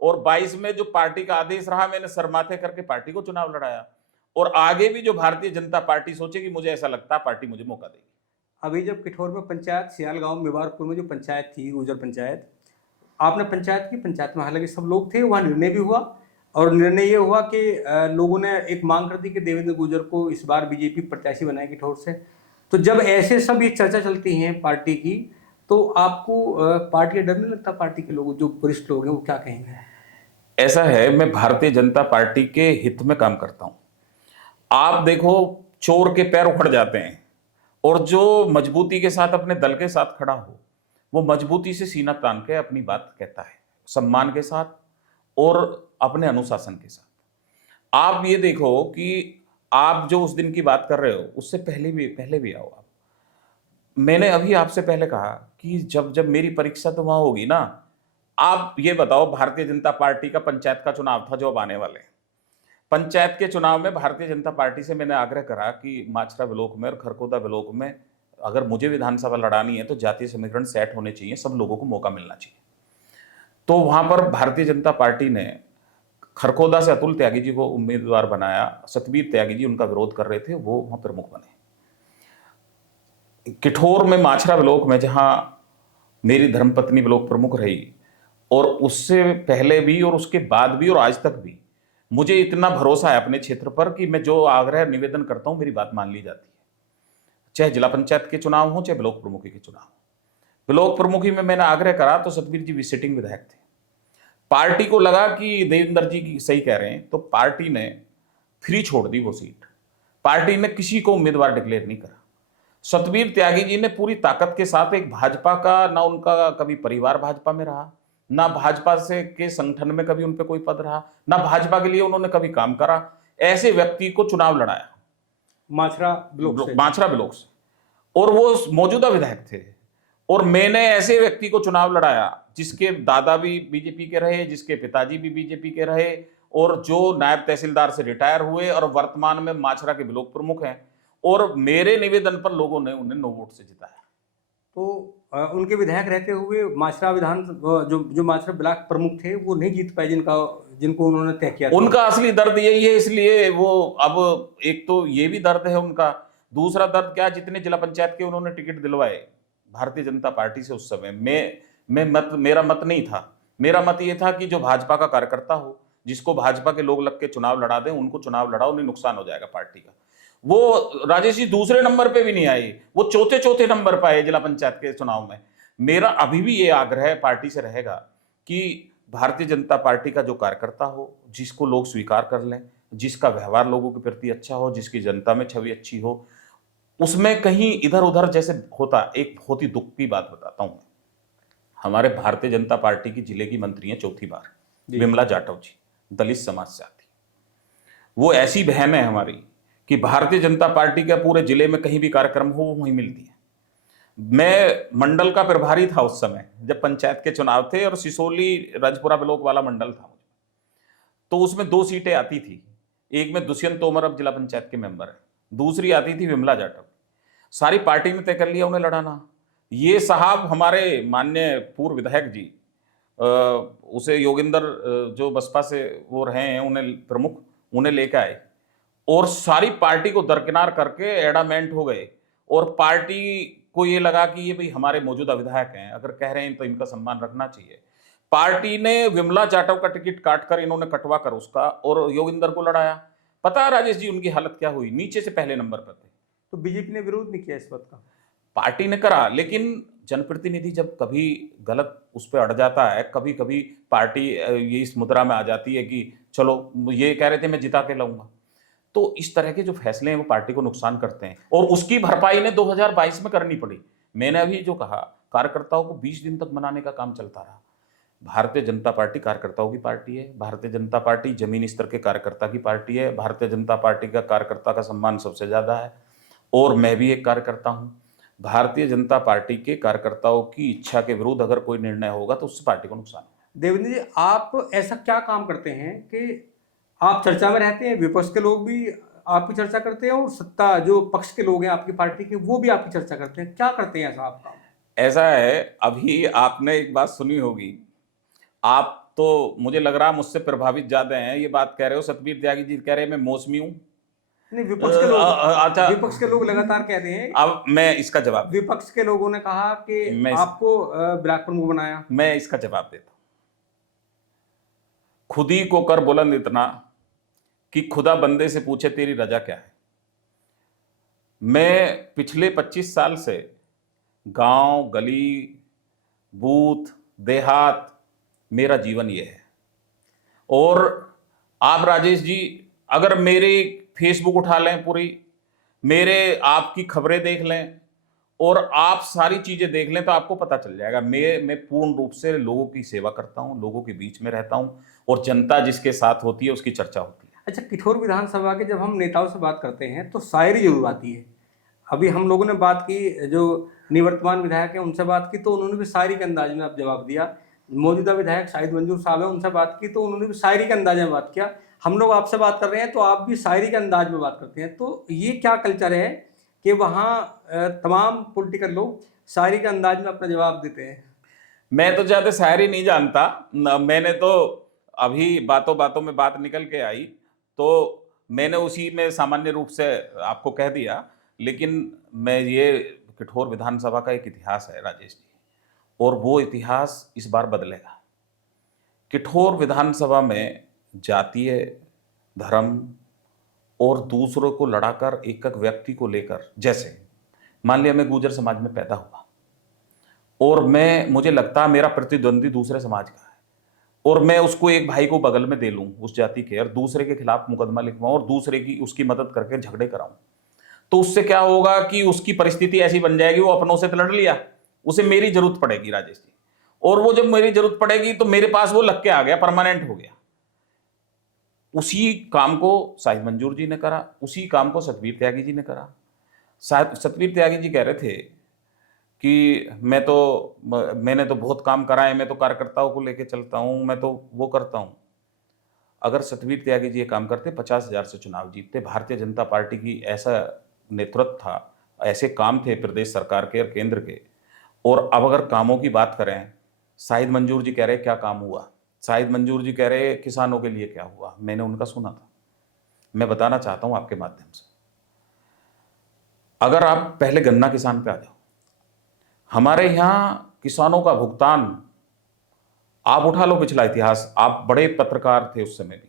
और 22 में जो पार्टी का आदेश रहा, मैंने सरमाथे करके पार्टी को चुनाव लड़ाया। और आगे भी जो भारतीय जनता पार्टी सोचेगी, मुझे ऐसा लगता है पार्टी मुझे मौका देगी। अभी जब किठौर में पंचायत, सियाल गांव मेवारपुर में जो पंचायत थी, गुजर पंचायत, आपने पंचायत की, पंचायत में हालांकि सब लोग थे, वहाँ निर्णय भी हुआ, और निर्णय ये हुआ कि लोगों ने एक मांग कर दी कि देवेंद्र गुर्जर को इस बार बीजेपी प्रत्याशी बनाए किठौर से। तो जब ऐसे सब ये चर्चा चलती है पार्टी की, तो आपको पार्टी का डर नहीं लगता? पार्टी के लोग, जो वरिष्ठ लोग हैं, वो क्या कहेंगे? ऐसा है, मैं भारतीय जनता पार्टी के हित में काम करता हूं। आप देखो, चोर के पैर उखड़ जाते हैं, और जो मजबूती के साथ अपने दल के साथ खड़ा हो, वो मजबूती से सीना तान के अपनी बात कहता है, सम्मान के साथ और अपने अनुशासन के साथ। आप ये देखो कि आप जो उस दिन की बात कर रहे हो, उससे पहले भी आओ आप। मैंने अभी आपसे पहले कहा कि जब जब मेरी परीक्षा तो वहां होगी ना। आप ये बताओ, भारतीय जनता पार्टी का पंचायत का चुनाव था जो अब आने वाले हैं। पंचायत के चुनाव में भारतीय जनता पार्टी से मैंने आग्रह करा कि माचरा ब्लॉक में और खरखोदा ब्लॉक में अगर मुझे विधानसभा लड़ानी है तो जातीय समीकरण सेट होने चाहिए, सब लोगों को मौका मिलना चाहिए। तो वहां पर भारतीय जनता पार्टी ने खरखोदा से अतुल त्यागी जी को उम्मीदवार बनाया। सतबीर त्यागी जी उनका विरोध कर रहे थे, वो वहां प्रमुख बने। किठौर में माचरा ब्लॉक में, जहां मेरी धर्मपत्नी ब्लॉक प्रमुख रही, और उससे पहले भी और उसके बाद भी और आज तक भी मुझे इतना भरोसा है अपने क्षेत्र पर कि मैं जो आग्रह निवेदन करता हूं, मेरी बात मान ली जाती है। चाहे जिला पंचायत के चुनाव हो, चाहे ब्लॉक प्रमुखी के चुनाव हो। ब्लॉक प्रमुखी में मैंने आग्रह करा तो सतबीर जी विजिटिंग विधायक थे। पार्टी को लगा कि देवेंद्र जी की सही कह रहे हैं, तो पार्टी ने फ्री छोड़ दी वो सीट। पार्टी ने किसी को उम्मीदवार डिक्लेयर नहीं करा। सतबीर त्यागी जी ने पूरी ताकत के साथ, एक भाजपा का ना उनका कभी परिवार भाजपा में रहा, ना भाजपा से के संगठन में कभी उन पे कोई पद रहा, ना भाजपा के लिए उन्होंने कभी काम करा, ऐसे व्यक्ति को चुनाव लड़ाया माचरा ब्लॉक से, और वो मौजूदा विधायक थे। और मैंने ऐसे व्यक्ति को चुनाव लड़ाया जिसके दादा भी बीजेपी के रहे, जिसके पिताजी भी बीजेपी के रहे, और जो नायब तहसीलदार से रिटायर हुए और वर्तमान में माचरा के ब्लॉक प्रमुख हैं। और मेरे निवेदन पर लोगों ने उन्हें 9 वोट से जिताया। तो उनके विधायक रहते हुए माचरा जो माचरा ब्लॉक प्रमुख थे, वो नहीं जीत पाए, जिनको उन्होंने तय किया था। उनका असली दर्द यही है, इसलिए वो अब, एक तो ये भी दर्द है उनका, दूसरा दर्द क्या, जितने जिला पंचायत के उन्होंने टिकट दिलवाए भारतीय जनता पार्टी से, उस समय मेरा मत नहीं था। मेरा मत ये था कि जो भाजपा का कार्यकर्ता हो, जिसको भाजपा के लोग लग के चुनाव लड़ा दें, उनको चुनाव लड़ाओ, उन्हें नुकसान हो जाएगा पार्टी का। वो राजेश जी दूसरे नंबर पे भी नहीं आए, वो चौथे नंबर पर आए जिला पंचायत के चुनाव में। मेरा अभी भी ये आग्रह पार्टी से रहेगा कि भारतीय जनता पार्टी का जो कार्यकर्ता हो, जिसको लोग स्वीकार कर लें, जिसका व्यवहार लोगों के प्रति अच्छा हो, जिसकी जनता में छवि अच्छी हो, उसमें कहीं इधर उधर जैसे होता। एक बहुत ही दुख की बात बताता हूं मैं, हमारे भारतीय जनता पार्टी की जिले की मंत्री हैं चौथी बार, विमला जाटव जी, दलित समाज से आती। वो ऐसी बहन है हमारी कि भारतीय जनता पार्टी का पूरे जिले में कहीं भी कार्यक्रम हो वो वहीं मिलती है। मैं मंडल का प्रभारी था उस समय जब पंचायत के चुनाव थे, और सिसोली रजपुरा ब्लॉक वाला मंडल था, तो उसमें 2 सीटें आती थी। एक में दुष्यंत तोमर अब जिला पंचायत के मेंबर है, दूसरी आती थी विमला जाटव। सारी पार्टी ने तय कर लिया उन्हें लड़ाना। ये साहब हमारे माननीय पूर्व विधायक जी, उसे योगिंदर जो बसपा से वो रहे हैं उन्हें प्रमुख, उन्हें लेकर आए और सारी पार्टी को दरकिनार करके एडामेंट हो गए। और पार्टी को ये लगा कि ये भाई हमारे मौजूदा विधायक हैं, अगर कह रहे हैं तो इनका सम्मान रखना चाहिए। पार्टी ने विमला जाटव का टिकट काटकर, इन्होंने कटवा कर उसका, और योगिंदर को लड़ाया। पता है राजेश जी उनकी हालत क्या हुई? नीचे से पहले नंबर पर थे। तो बीजेपी ने विरोध नहीं किया इस बात का? पार्टी ने करा, लेकिन जनप्रतिनिधि जब कभी गलत उस पर अड़ जाता है, कभी कभी पार्टी ये इस मुद्रा में आ जाती है कि चलो ये कह रहे थे मैं जिता के लाऊंगा, तो इस तरह के जो फैसले हैं वो पार्टी को नुकसान करते हैं, और उसकी भरपाई ने 2022 में करनी पड़ी। मैंने अभी जो कहा, कार्यकर्ताओं को 20 दिन तक मनाने का काम चलता रहा। भारतीय जनता पार्टी कार्यकर्ताओं की पार्टी है, भारतीय जनता पार्टी जमीनी स्तर के कार्यकर्ता की पार्टी है, भारतीय जनता पार्टी का कार्यकर्ता का सम्मान सबसे ज्यादा है, और मैं भी एक कार्यकर्ता हूं। भारतीय जनता पार्टी के कार्यकर्ताओं की इच्छा के विरुद्ध अगर कोई निर्णय होगा तो उससे पार्टी को नुकसान होगा। देवेंद्र जी, आप ऐसा क्या काम करते हैं कि आप चर्चा में रहते हैं, विपक्ष के लोग भी आपकी चर्चा करते हैं और सत्ता जो पक्ष के लोग हैं आपकी पार्टी के वो भी आपकी चर्चा करते हैं, क्या करते हैं ऐसा आप काम? ऐसा है, अभी आपने एक बात सुनी होगी, आप तो मुझे लग रहा मुझसे प्रभावित ज्यादा हैं, ये बात कह रहे हो। सतबीर त्यागी जी कह रहे हैं मैं मौसमी हूं। नहीं, विपक्ष के लोग, अच्छा, विपक्ष के लोग लगातार कहते हैं। अब मैं इसका जवाब, विपक्ष के लोगों ने कहा कि आपको ब्लॉक प्रमुख बनाया। मैं इसका जवाब देता हूं। खुद ही को कर बुलंद इतना कि खुदा बंदे से पूछे तेरी रजा क्या है। मैं पिछले 25 साल से गांव, गली, बूथ, देहात, मेरा जीवन ये है। और आप राजेश जी अगर मेरे फेसबुक उठा लें, पूरी मेरे आपकी खबरें देख लें और आप सारी चीजें देख लें तो आपको पता चल जाएगा मैं पूर्ण रूप से लोगों की सेवा करता हूं, लोगों के बीच में रहता हूं, और जनता जिसके साथ होती है उसकी चर्चा होती है। अच्छा, किठौर विधानसभा के जब हम नेताओं से बात करते हैं तो शायरी जरूर आती है। अभी हम लोगों ने बात की, जो निवर्तमान विधायक हैं उनसे बात की तो उन्होंने भी शायरी के अंदाज में आप जवाब दिया। मौजूदा विधायक शाहिद मंजूर साहब है, उनसे बात की तो उन्होंने भी शायरी के अंदाज में बात किया। हम लोग आपसे बात कर रहे हैं तो आप भी शायरी के अंदाज में बात करते हैं, तो ये क्या कल्चर है कि वहाँ तमाम पॉलिटिकल लोग शायरी के अंदाज में अपना जवाब देते हैं? मैं तो ज्यादा शायरी नहीं जानता, मैंने तो अभी बातों बातों में बात निकल के आई तो मैंने उसी में सामान्य रूप से आपको कह दिया। लेकिन मैं ये कठोर विधानसभा का एक इतिहास है राजेश जी, और वो इतिहास इस बार बदलेगा। कठोर विधानसभा में जातीय, धर्म और दूसरों को लड़ाकर एक एक व्यक्ति को लेकर, जैसे मान लिया मैं गुर्जर समाज में पैदा हुआ और मुझे लगता है मेरा प्रतिद्वंदी दूसरे समाज का है और मैं उसको एक भाई को बगल में दे लूं उस जाति के, और दूसरे के खिलाफ मुकदमा लिखवाऊं और दूसरे की उसकी मदद करके झगड़े कराऊं, तो उससे क्या होगा कि उसकी परिस्थिति ऐसी बन जाएगी, वो अपनों से तो लड़ लिया, उसे मेरी जरूरत पड़ेगी राजेश जी, और वो जब मेरी जरूरत पड़ेगी तो मेरे पास वो लग के आ गया, परमानेंट हो गया। उसी काम को शाहिद मंजूर जी ने करा, उसी काम को सतबीर त्यागी जी ने करा। सतबीर त्यागी जी कह रहे थे कि मैंने तो बहुत काम करा है, मैं तो कार्यकर्ताओं को लेके चलता हूं, मैं तो वो करता हूं। अगर सतबीर त्यागी जी ये काम करते 50,000 से चुनाव जीतते। भारतीय जनता पार्टी की ऐसा नेतृत्व था, ऐसे काम थे प्रदेश सरकार के और केंद्र के। और अब अगर कामों की बात करें, शाहिद मंजूर जी कह रहे क्या काम हुआ, शाहिद मंजूर जी कह रहे किसानों के लिए क्या हुआ, मैंने उनका सुना था। मैं बताना चाहता हूं आपके माध्यम से, अगर आप पहले गन्ना किसान पे आ जाओ, हमारे यहां किसानों का भुगतान आप उठा लो पिछला इतिहास, आप बड़े पत्रकार थे उस समय भी,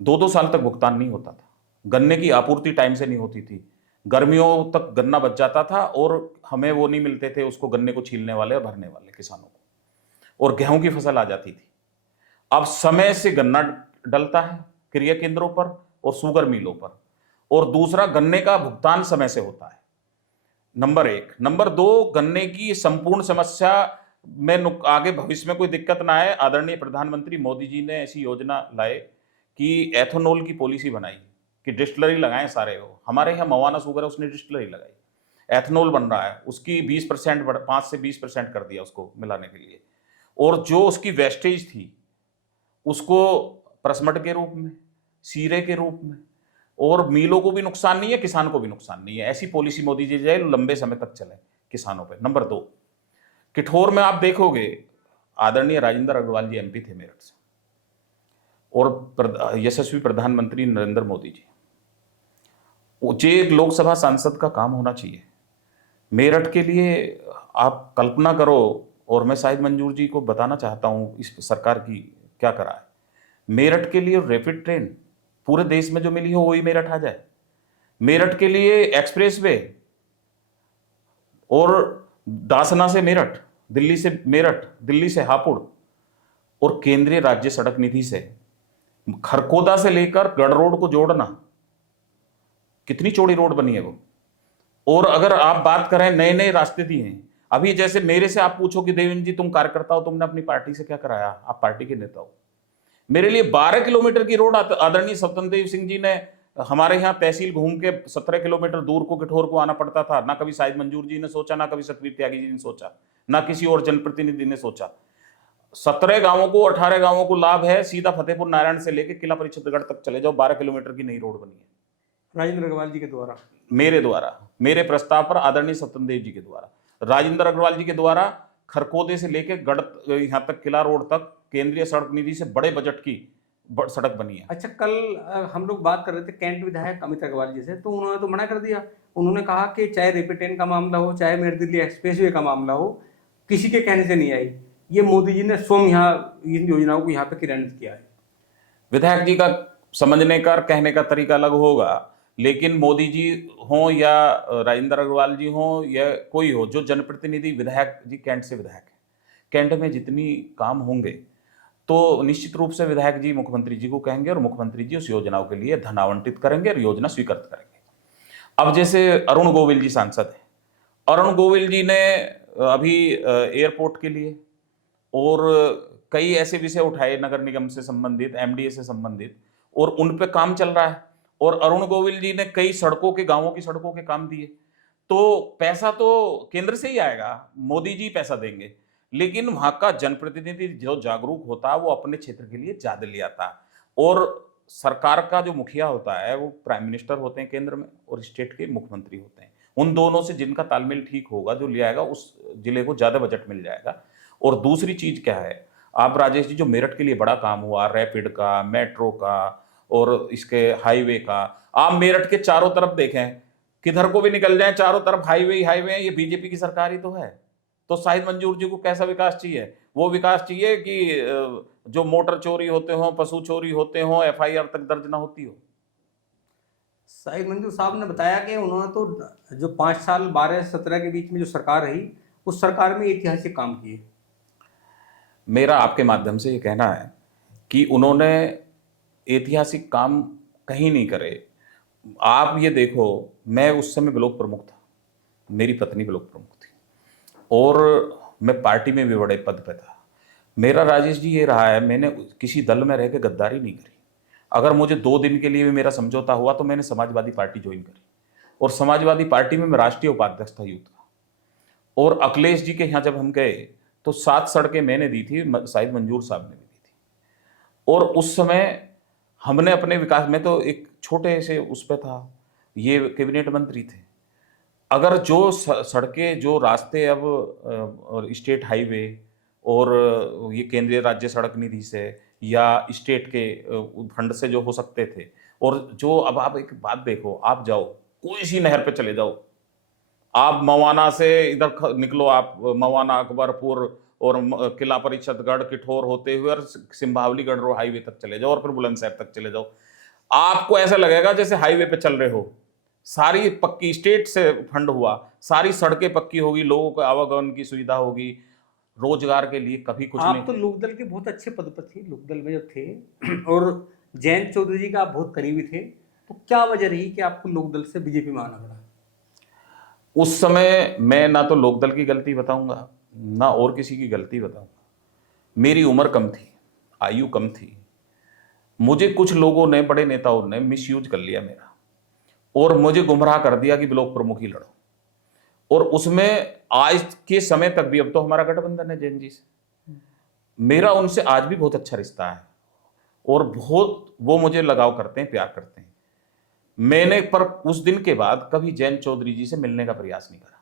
2-2 साल तक भुगतान नहीं होता था, गन्ने की आपूर्ति टाइम से नहीं होती थी, गर्मियों तक गन्ना बच जाता था और हमें वो नहीं मिलते थे उसको, गन्ने को छीलने वाले और भरने वाले किसानों को, और गेहूं की फसल आ जाती थी। अब समय से गन्ना डलता है क्रय केंद्रों पर और शुगर मिलों पर, और दूसरा गन्ने का भुगतान समय से होता है, नंबर 1। नंबर 2, गन्ने की संपूर्ण समस्या में आगे भविष्य में कोई दिक्कत ना आए, आदरणीय प्रधानमंत्री मोदी जी ने ऐसी योजना लाए कि एथेनॉल की पॉलिसी बनाई कि डिस्टिलरी लगाएं सारे हो। हमारे यहाँ मवाना शुगर है, उसने डिस्टिलरी लगाई, एथनॉल बन रहा है, उसकी 20% 5 से 20% कर दिया उसको मिलाने के लिए। और जो उसकी वेस्टेज थी उसको प्रसमट के रूप में, सीरे के रूप में, और मिलों को भी नुकसान नहीं है, किसान को भी नुकसान नहीं है। ऐसी पॉलिसी मोदी जी जाए लंबे समय तक चले किसानों पे। नंबर 2, किठौर में आप देखोगे आदरणीय राजेंद्र अग्रवाल जी एमपी थे मेरठ से, और यशस्वी प्रधानमंत्री नरेंद्र मोदी जी, जो एक लोकसभा सांसद का काम होना चाहिए मेरठ के लिए। आप कल्पना करो, और मैं शाहिद मंजूर जी को बताना चाहता हूं इस सरकार की क्या करा है मेरठ के लिए। रैपिड ट्रेन पूरे देश में जो मिली हो वही मेरठ आ जाए। मेरठ के लिए एक्सप्रेस वे, और दासना से मेरठ, दिल्ली से मेरठ, दिल्ली से हापुड़, और केंद्रीय राज्य सड़क निधि से खरकोदा से लेकर गढ़ रोड को जोड़ना। कितनी चौड़ी रोड बनी है वो। और अगर आप बात करें नए नए रास्ते दिए हैं, अभी जैसे मेरे से आप पूछो कि देवेंद्र जी तुम कार्यकर्ता हो, तुमने अपनी पार्टी से क्या कराया, आप पार्टी के नेता हो। मेरे लिए 12 किलोमीटर की रोड आदरणीय स्वतंत्र देव सिंह जी ने, हमारे यहाँ तहसील घूम के 17 किलोमीटर दूर को किठौर को आना पड़ता था। ना कभी शाहिद मंजूर जी ने सोचा, ना कभी सतवीर त्यागी जी ने सोचा, ना किसी और जनप्रतिनिधि ने सोचा। 17 गांवों को, 18 गांवों को लाभ है। सीधा फतेहपुर नारायण से लेकर किला परिषदगढ़ तक चले जाओ, 12 किलोमीटर की नई रोड बनी है राजेंद्र अग्रवाल जी के द्वारा, मेरे द्वारा, मेरे प्रस्ताव पर, आदरणीय स्वतंत्र देव जी के द्वारा, राजेंद्र अग्रवाल जी के द्वारा। खरकोदे से लेकर गढ़ यहाँ तक किला रोड तक केंद्रीय सड़क निधि से बड़े बजट की सड़क बनी है। अच्छा, कल हम लोग बात कर रहे थे कैंट विधायक अमित अग्रवाल जी से, तो उन्होंने तो मना कर दिया। उन्होंने कहा कि चाहे रैपिड ट्रेन का मामला हो, चाहे मेरठ दिल्ली एक्सप्रेसवे का मामला हो, किसी के कहने से नहीं आई, ये मोदी जी ने स्वयं यहाँ इन योजनाओं को यहाँ पे क्रियान्वित किया है। विधायक जी का समझने का, कहने का तरीका अलग होगा, लेकिन मोदी जी हों या राजेंद्र अग्रवाल जी हों या कोई हो, जो जनप्रतिनिधि विधायक जी कैंट से विधायक है, कैंट में जितनी काम होंगे तो निश्चित रूप से विधायक जी मुख्यमंत्री जी को कहेंगे, और मुख्यमंत्री जी उस योजनाओं के लिए धन आवंटित करेंगे और योजना स्वीकृत करेंगे। अब जैसे अरुण गोविल जी सांसद हैं, अरुण गोविल जी ने अभी एयरपोर्ट के लिए और कई ऐसे विषय उठाए नगर निगम से संबंधित, एमडीए से संबंधित, और उन पे काम चल रहा है। और अरुण गोविल जी ने कई सड़कों के, गांवों की सड़कों के काम दिए। तो पैसा तो केंद्र से ही आएगा, मोदी जी पैसा देंगे, लेकिन वहां का जनप्रतिनिधि जो जागरूक होता है वो अपने क्षेत्र के लिए ज्यादा ले आता है। और सरकार का जो मुखिया होता है वो प्राइम मिनिस्टर होते हैं केंद्र में, और स्टेट के मुख्यमंत्री होते हैं। उन दोनों से जिनका तालमेल ठीक होगा, जो ले आएगा, उस जिले को ज्यादा बजट मिल जाएगा। और दूसरी चीज क्या है, आप राजेश जी, जो मेरठ के लिए बड़ा काम हुआ, रैपिड का, मेट्रो का और इसके हाईवे का, आप मेरठ के चारों तरफ देखें, किधर को भी निकल जाए चारों तरफ हाईवे ही हाईवे है। ये बीजेपी की सरकार ही तो है। तो शाहिद मंजूर जी को कैसा विकास चाहिए? वो विकास चाहिए कि जो मोटर चोरी होते हो, पशु चोरी होते हो, एफआईआर तक दर्ज ना होती हो। शाहिद मंजूर साहब ने बताया कि उन्होंने तो जो 5 साल 12-17 के बीच में जो सरकार रही, उस सरकार में ऐतिहासिक काम किए। मेरा आपके माध्यम से ये कहना है कि उन्होंने ऐतिहासिक काम कहीं नहीं करे। आप ये देखो, मैं उस समय ब्लॉक प्रमुख था, मेरी पत्नी ब्लॉक प्रमुख थी, और मैं पार्टी में भी बड़े पद पे था। मेरा राजेश जी ये रहा है, मैंने किसी दल में रह के गद्दारी नहीं करी। अगर मुझे 2 दिन के लिए भी मेरा समझौता हुआ तो मैंने समाजवादी पार्टी ज्वाइन करी, और समाजवादी पार्टी में मैं राष्ट्रीय उपाध्यक्ष था यूथ का। और अखिलेश जी के यहाँ जब हम गए तो 7 सड़कें मैंने दी थी, शाहिद मंजूर साहब ने भी दी थी। और उस समय हमने अपने विकास में, तो एक छोटे से उस पर था, ये कैबिनेट मंत्री थे। अगर जो सड़कें, जो रास्ते अब स्टेट हाईवे और ये केंद्रीय राज्य सड़क निधि से या स्टेट के फंड से जो हो सकते थे, और जो अब आप एक बात देखो, आप जाओ कोई सी नहर पे चले जाओ, आप मवाना से इधर निकलो, आप मवाना, अकबरपुर और किला परिषदगढ़, किठौर होते हुए और सिंभावलीगढ़ रोड हाईवे तक चले जाओ, और फिर बुलंदशहर तक चले जाओ, आपको ऐसा लगेगा जैसे हाईवे पे चल रहे हो। सारी पक्की, स्टेट से फंड हुआ, सारी सड़कें पक्की होगी, लोगों को आवागमन की सुविधा होगी, रोजगार के लिए कभी कुछ नहीं। आप तो लोकदल के बहुत अच्छे पद पर थे, लोकदल में जो थे, और जयंत चौधरी जी का आप बहुत करीबी थे, तो क्या वजह रही कि आपको लोकदल से बीजेपी में आना पड़ा? उस समय मैं ना तो लोकदल की गलती बताऊंगा, ना और किसी की गलती बताऊंगा। मेरी उम्र कम थी, आयु कम थी, मुझे कुछ लोगों ने, बड़े नेताओं ने मिसयूज कर लिया मेरा, और मुझे गुमराह कर दिया कि ब्लॉक प्रमुख ही लड़ो। और उसमें आज के समय तक भी, अब तो हमारा गठबंधन है जैन जी से, मेरा उनसे आज भी बहुत अच्छा रिश्ता है, और बहुत वो मुझे लगाव करते हैं, प्यार करते हैं। मैंने पर उस दिन के बाद कभी जयंत चौधरी जी से मिलने का प्रयास नहीं करा।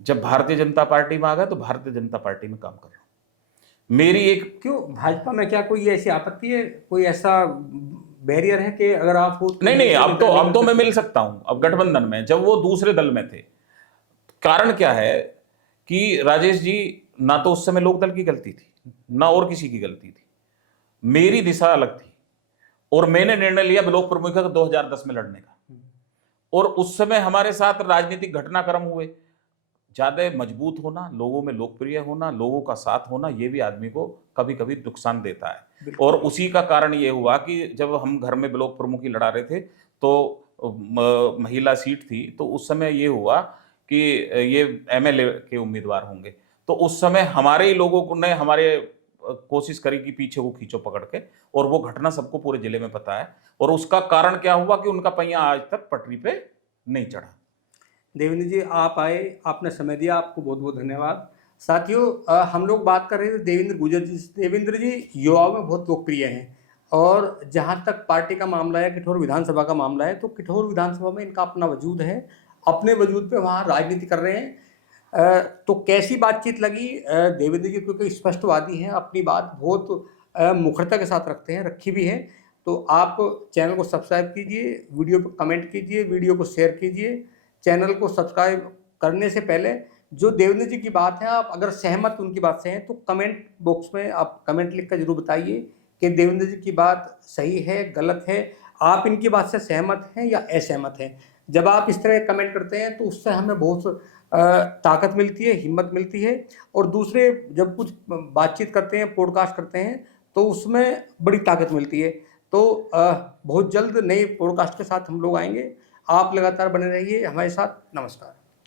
जब भारतीय जनता पार्टी में आ गया तो भारतीय जनता पार्टी में काम कर रहा हूं। मेरी एक, क्यों भाजपा में क्या कोई ऐसी आपत्ति है, कोई ऐसा बैरियर है कि अगर आप हो तो नहीं, अब तो मैं सकते? मिल सकता हूं। अब गठबंधन में, जब वो दूसरे दल में थे, कारण क्या है कि राजेश जी, ना तो उस समय लोकदल की गलती थी, ना और किसी की गलती थी, मेरी दिशा अलग थी, और मैंने निर्णय लिया ब्लॉक प्रमुख का 2010 में लड़ने का। और उस समय हमारे साथ राजनीतिक घटनाक्रम हुए, ज्यादा मजबूत होना, लोगों में लोकप्रिय होना, लोगों का साथ होना, ये भी आदमी को कभी कभी नुकसान देता है। और उसी का कारण ये हुआ कि जब हम घर में ब्लॉक प्रमुख ही लड़ा रहे थे, तो महिला सीट थी, तो उस समय ये हुआ कि ये एमएलए के उम्मीदवार होंगे, तो उस समय हमारे ही लोगों ने हमारे कोशिश करी कि पीछे वो खींचो पकड़ के, और वो घटना सबको पूरे जिले में पता है। और उसका कारण क्या हुआ कि उनका पहिया आज तक पटरी पे नहीं चढ़ा। देवेंद्र जी, आप आए, आपने समय दिया, आपको बहुत बहुत धन्यवाद। साथियों, हम लोग बात कर रहे थे देवेंद्र गुर्जर जी से। देवेंद्र जी युवाओं में बहुत लोकप्रिय हैं, और जहाँ तक पार्टी का मामला है, किठौर विधानसभा का मामला है, तो किठौर विधानसभा में इनका अपना वजूद है, अपने वजूद पे वहाँ राजनीति कर रहे हैं। तो कैसी बातचीत लगी देवेंद्र जी, क्योंकि स्पष्टवादी हैं, अपनी बात बहुत मुखरता के साथ रखते हैं, रखी भी है। तो आप चैनल को सब्सक्राइब कीजिए, वीडियो पर कमेंट कीजिए, वीडियो को शेयर कीजिए। चैनल को सब्सक्राइब करने से पहले जो देवेंद्र जी की बात है, आप अगर सहमत उनकी बात से हैं तो कमेंट बॉक्स में आप कमेंट लिखकर जरूर बताइए कि देवेंद्र जी की बात सही है, गलत है, आप इनकी बात से सहमत हैं या असहमत हैं। जब आप इस तरह कमेंट करते हैं तो उससे हमें बहुत ताकत मिलती है, हिम्मत मिलती है। और दूसरे जब कुछ बातचीत करते हैं, पॉडकास्ट करते हैं, तो उसमें बड़ी ताकत मिलती है। तो बहुत जल्द नए पॉडकास्ट के साथ हम लोग आएंगे। आप लगातार बने रहिए हमारे साथ। नमस्कार।